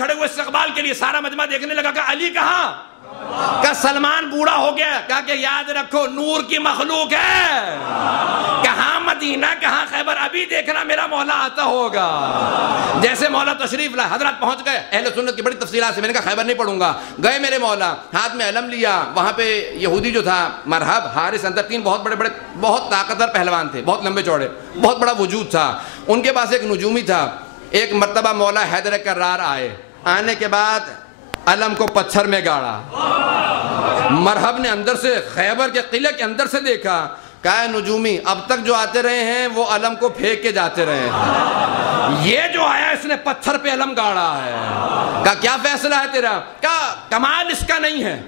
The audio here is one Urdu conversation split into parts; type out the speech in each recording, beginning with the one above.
کھڑے ہوئے استقبال کے لیے، سارا مجمع دیکھنے لگا کہ علی کہاں؟ کہ سلمان بوڑھا ہو گیا، کہا کہ یاد رکھو نور کی مخلوق ہے، کہاں مدینہ کہاں خیبر، ابھی دیکھنا میرا مولا آتا ہوگا۔ جیسے مولا تشریف لائے، حضرات پہنچ گئے، اہل سنت کی بڑی تفصیلات سے، میں نے کہا خیبر نہیں پڑھوں گا، گئے میرے مولا، ہاتھ میں علم لیا، وہاں پہ یہودی جو تھا مرحب حارث اندر، تین بہت بڑے بڑے بہت طاقتور پہلوان تھے، بہت لمبے چوڑے، بہت بڑا وجود تھا، ان کے پاس ایک نجومی تھا۔ ایک مرتبہ مولا حیدر کرار آئے، آنے کے بعد علم کو پتھر میں گاڑا، مرحب نے اندر سے خیبر کے قلعے کے اندر سے دیکھا، کہا نجومی اب تک جو آتے رہے ہیں وہ علم کو پھینک کے جاتے رہے ہیں، یہ جو آیا اس نے پتھر پہ علم گاڑا ہے۔ کہا کیا فیصلہ ہے تیرا؟ کہا کمال اس کا نہیں ہے۔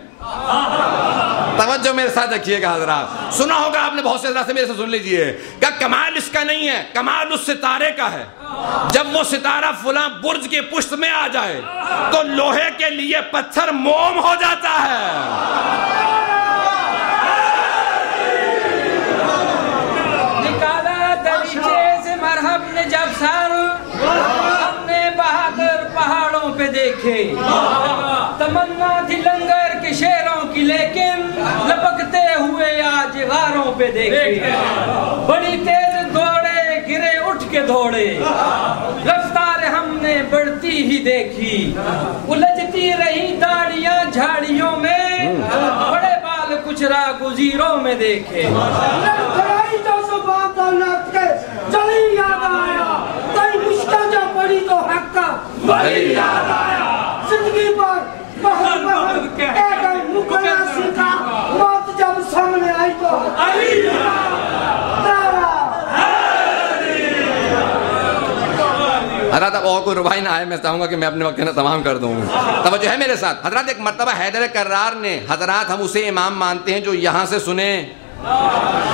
توجہ میرے ساتھ رکھیے گا حضرات، سنا ہوگا آپ نے بہت سے حضرات سے، میرے سے سن لیجئے، کہ کمال اس کا نہیں ہے، کمال اس ستارے کا ہے۔ جب وہ ستارہ فلاں برج کے پشت میں آ جائے تو لوہے کے لیے پتھر موم ہو جاتا ہے۔ نکالا دریچے سے مرحب نے جب سر، ہم نے بہادر پہاڑوں پہ دیکھے، تمنا تھی لنگر کے شیروں کی لیکن لپکتے ہوئے آج غاروں پہ دیکھے، بڑی تیز دوڑے گرے اٹھ کے دوڑے، رفتار ہم نے بڑھتی ہی دیکھی، الجھتی رہی داڑیاں جھاڑیوں میں، بڑے بال کچھ راگزیروں میں دیکھے۔ لڑکھڑائی تو صبح دولت کے جلی یاد آیا، کئی مشکل جو پڑی تو حق کا ولی یاد آیا، زندگی پر بہر بہر ایک مکنا سکھا، موت جب سامنے آئی تو علی حضرات اب اور کوئی ربائی نہ آئے، میں چاہوں گا کہ میں اپنے وقت میں تمام کر دوں۔ توجہ ہے میرے ساتھ حضرات، ایک مرتبہ حیدر کرار نے، حضرات ہم اسے امام مانتے ہیں جو یہاں سے سنے،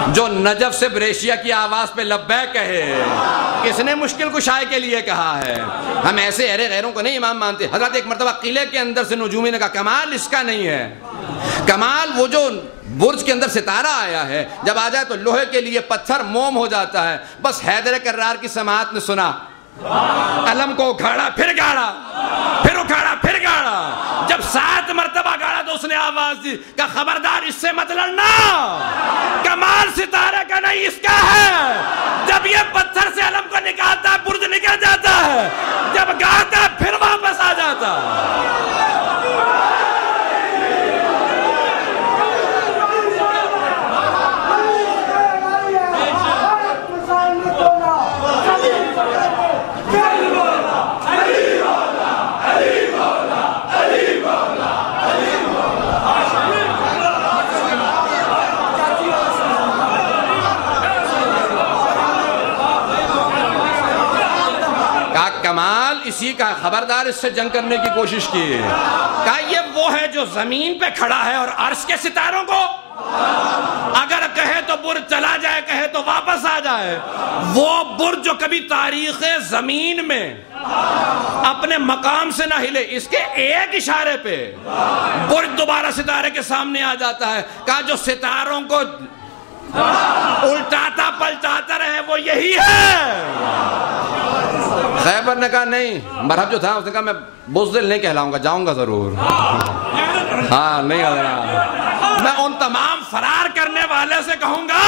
جو نجف سے بریشیا کی آواز پہ لبیک کہے، کس نے مشکل کشائی کے لیے کہا ہے، ہم ایسے ارے غیروں کو نہیں امام مانتے۔ حضرات ایک مرتبہ قلعے کے اندر سے نجومی نے کہا کمال اس کا نہیں ہے، کمال وہ جو برج کے اندر ستارہ آیا ہے، جب آ جائے تو لوہے کے لیے پتھر موم ہو جاتا ہے۔ بس حیدر کرار کی سماعت نے سنا، علم کو اکھاڑا پھر گاڑا، پھر اکھاڑا پھر گاڑا، جب 7 مرتبہ گاڑا تو اس نے آواز دی کہ خبردار اس سے مت لڑنا، کمال ستارے کا نہیں اس کا ہے۔ جب یہ پتھر سے علم کو نکالتا ہے برج نکل جاتا ہے، جب گاتا ہے پھر واپس آ جاتا ہے۔ کمال اسی کا، خبردار اس سے جنگ کرنے کی کوشش کی۔ کہا یہ وہ ہے جو زمین پہ کھڑا ہے اور عرش کے ستاروں کو اگر کہے تو برج چلا جائے، کہے تو واپس آ جائے، وہ برج جو کبھی تاریخ زمین میں اپنے مقام سے نہ ہلے، اس کے ایک اشارے پہ برج دوبارہ ستارے کے سامنے آ جاتا ہے۔ کہا جو ستاروں کو الٹاتا پلٹاتا رہے وہ یہی ہے۔ خیبر نے کہا نہیں، مرحب جو تھا اس نے کہا میں بزدل نہیں کہلاؤں گا، جاؤں گا ضرور۔ ہاں نہیں حضرات، میں ان تمام فرار کرنے والے سے کہوں گا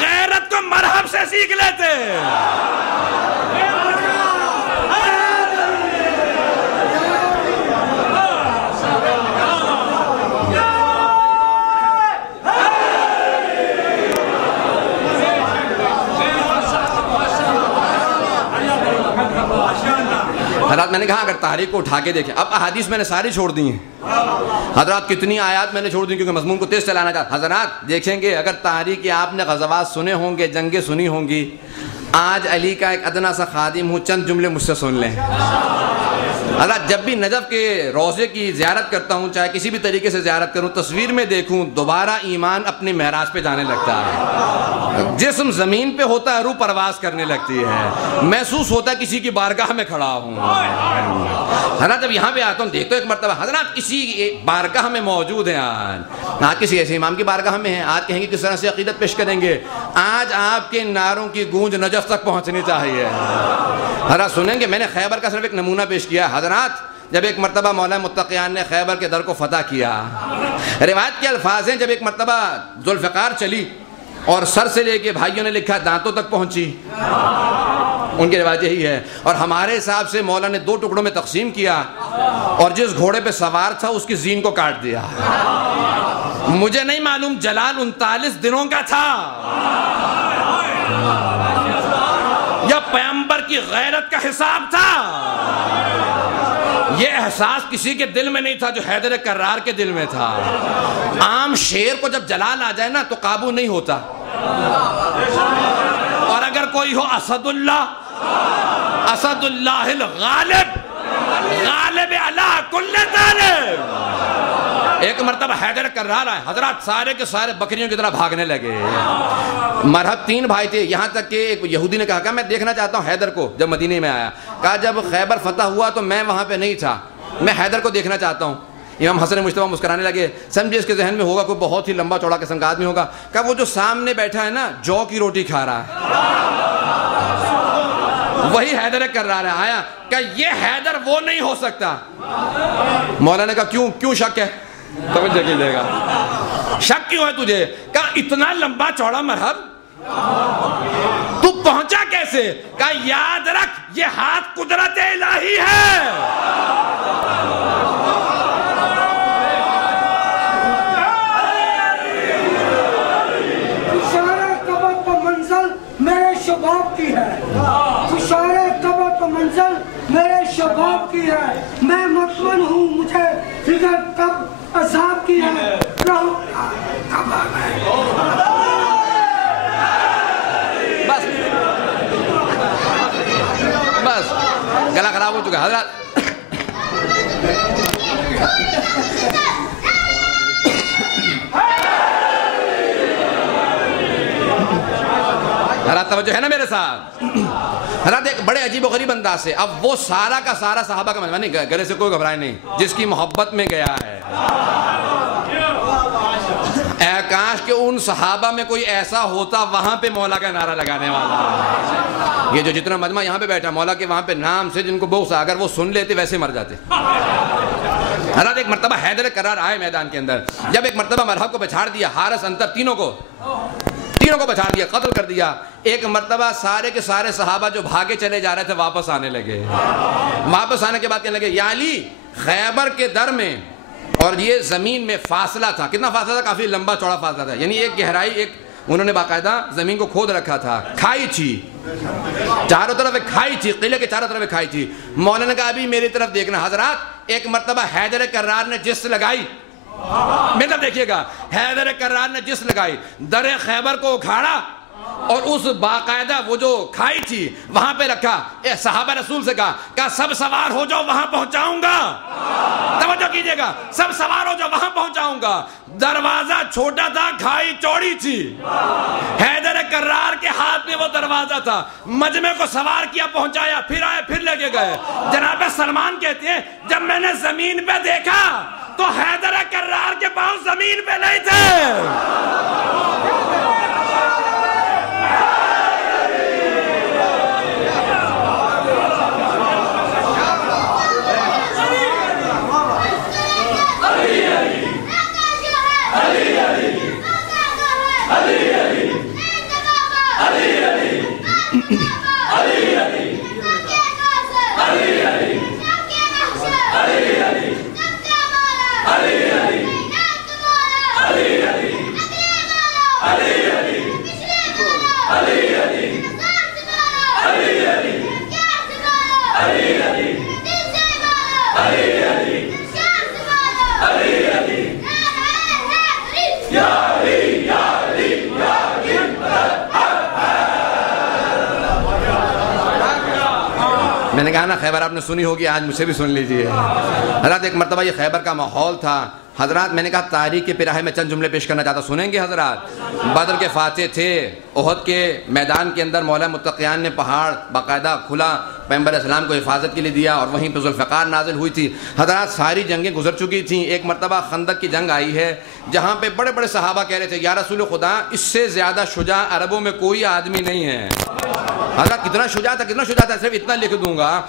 غیرت کو مرحب سے سیکھ لیتے۔ حضرات میں نے کہا اگر تاریخ کو اٹھا کے دیکھیں، اب احادیث میں نے ساری چھوڑ دی ہیں حضرات، کتنی آیات میں نے چھوڑ دی کیونکہ مضمون کو تیز چلانا چاہتا۔ حضرات دیکھیں گے اگر تاریخ کے آپ نے غزوات سنے ہوں گے، جنگیں سنی ہوں گی، آج علی کا ایک ادنا سا خادم ہوں، چند جملے مجھ سے سن لیں۔ حضرات جب بھی نجف کے روضے کی زیارت کرتا ہوں، چاہے کسی بھی طریقے سے زیارت کروں، تصویر میں دیکھوں، دوبارہ ایمان اپنی معراج پہ جانے لگتا ہے، جسم زمین پہ ہوتا ہے، روح پرواز کرنے لگتی ہے، محسوس ہوتا ہے کسی کی بارگاہ میں کھڑا ہوں۔ حضرات جب یہاں پہ آتا ہوں دیکھتا ہوں ایک مرتبہ حضرات کسی بارگاہ میں موجود ہیں، آج کسی ایسے امام کی بارگاہ میں ہیں، آج کہیں گے کس طرح سے عقیدت پیش کریں گے، آج آپ کے نعروں کی گونج نجف تک پہنچنی چاہیے۔ حضرات سنیں گے، میں نے خیبر کا صرف ایک نمونہ پیش کیا۔ حضرات جب ایک مرتبہ مولا متقیان نے خیبر کے در کو فتح کیا، روایت کے الفاظ ہیں جب ایک مرتبہ ذوالفقار چلی اور سر سے لے کے بھائیوں نے لکھا دانتوں تک پہنچی، ان کی روایت یہی ہے، اور ہمارے حساب سے مولا نے 2 ٹکڑوں میں تقسیم کیا اور جس گھوڑے پہ سوار تھا اس کی زین کو کاٹ دیا۔ مجھے نہیں معلوم جلال 39 دنوں کا تھا یا پیغمبر کی غیرت کا حساب تھا۔ یہ احساس کسی کے دل میں نہیں تھا جو حیدر کرار کے دل میں تھا۔ عام شیر کو جب جلال آ جائے نا تو قابو نہیں ہوتا، اور اگر کوئی ہو اسد اللہ الغالب غالب علی کل طالب، ایک مرتبہ حیدر کرار آئے، حضرات سارے کے سارے بکریوں کی طرح بھاگنے لگے۔ مرحب 3 بھائی تھے، یہاں تک کہ ایک یہودی نے کہا کہ میں دیکھنا چاہتا ہوں حیدر کو۔ جب مدینے میں آیا کہا جب خیبر فتح ہوا تو میں وہاں پہ نہیں تھا، میں حیدر کو دیکھنا چاہتا ہوں۔ امام حسن مجتبیٰ مسکرانے لگے، سمجھے اس کے ذہن میں ہوگا کوئی بہت ہی لمبا چوڑا قسم کا آدمی ہوگا۔ کہا وہ جو سامنے بیٹھا ہے نا جو کی روٹی کھا رہا ہے وہی حیدر کرار ہے۔ آیا کہ یہ حیدر وہ نہیں ہو سکتا۔ مولا نے کہا کیوں شک ہے؟ توجہ کیجئے گا، شک کیوں ہے تجھے؟ کہا اتنا لمبا چوڑا مرحب تو پہنچا کیسے؟ کہا یاد رکھ یہ ہاتھ قدرت الہی ہے۔ اشارہ قبر پر منزل میرے شباب کی ہے، اشارہ قبر پر منزل میرے شباب کی ہے، میں مطمئن ہوں مجھے فکر کب عذاب کی ہے، بس گلا خراب ہو چکا حضرات۔ حضرات توجہ ہے نا میرے ساتھ؟ حضرات ایک بڑے عجیب و غریب انداز سے، اب وہ سارا کا سارا صحابہ کا مجمع نہیں، گلے سے کوئی گھبرائے نہیں، جس کی محبت میں گیا ہے۔ اے کاش کہ ان صحابہ میں کوئی ایسا ہوتا وہاں پہ مولا کا نعرہ لگانے والا۔ یہ جو جتنا مجمع یہاں پہ بیٹھا مولا کے وہاں پہ نام سے جن کو بغض اگر وہ سن لیتے ویسے مر جاتے۔ حضرات ایک مرتبہ حیدر کرار آئے میدان کے اندر، جب ایک مرتبہ مرحب کو بچھاڑ دیا، حارث انتر تینوں کو بچھاڑ دیا، قتل کر دیا۔ ایک مرتبہ سارے کے سارے صحابہ جو بھاگے چلے جا رہے تھے واپس آنے لگے۔ واپس آنے کے بعد کہنے لگے یا علی خیبر کے در میں اور یہ زمین میں فاصلہ تھا، کتنا فاصلہ تھا؟ کافی لمبا چوڑا فاصلہ تھا، یعنی ایک گہرائی، ایک انہوں نے باقاعدہ زمین کو کھود رکھا تھا، کھائی تھی چاروں طرف، ایک کھائی تھی، قلعے کے چاروں طرف ایک کھائی تھی۔ مولانا نے کہا ابھی میری طرف دیکھنا۔ حضرات ایک مرتبہ حیدر کرار نے جس لگائی، میرا دیکھیے گا، حیدر کرار نے جس لگائی، در خیبر کو اکھاڑا اور اس باقاعدہ وہ جو کھائی تھی وہاں پہ رکھا۔ صحابہ رسول سے کہا سب سوار ہو جاؤ وہاں پہنچاؤں گا۔ توجہ کیجئے گا، سب سوار ہو جاؤ وہاں پہنچاؤں گا۔ دروازہ چھوٹا تھا، کھائی چوڑی تھی، حیدر کرار کے ہاتھ میں وہ دروازہ تھا، مجمع کو سوار کیا، پہنچایا، پھر آئے، پھر لے کے گئے۔ جناب سلمان کہتے ہیں جب میں نے زمین پہ دیکھا تو حیدر کرار کے پاؤں زمین پہ نہیں تھے۔ میں نے کہا نا خیبر آپ نے سنی ہوگی، آج مجھ سے بھی سن لیجئے۔ حضرات ایک مرتبہ یہ خیبر کا ماحول تھا۔ حضرات میں نے کہا تاریخ کے پیراہے میں چند جملے پیش کرنا چاہتا، سنیں گے حضرات؟ بدر کے فاتح تھے، احد کے میدان کے اندر مولا متقیان نے پہاڑ باقاعدہ کھلا پیغمبر اسلام کو حفاظت کے لیے دیا، اور وہیں پہ ذوالفقار نازل ہوئی تھی۔ حضرات ساری جنگیں گزر چکی تھیں، ایک مرتبہ خندق کی جنگ آئی ہے جہاں پہ بڑے بڑے صحابہ کہہ رہے تھے یا رسول خدا اس سے زیادہ شجاع عربوں میں کوئی آدمی نہیں ہے۔ حضرات کتنا شجاع تھا، کتنا شجاع تھا، صرف اتنا لکھ دوں گا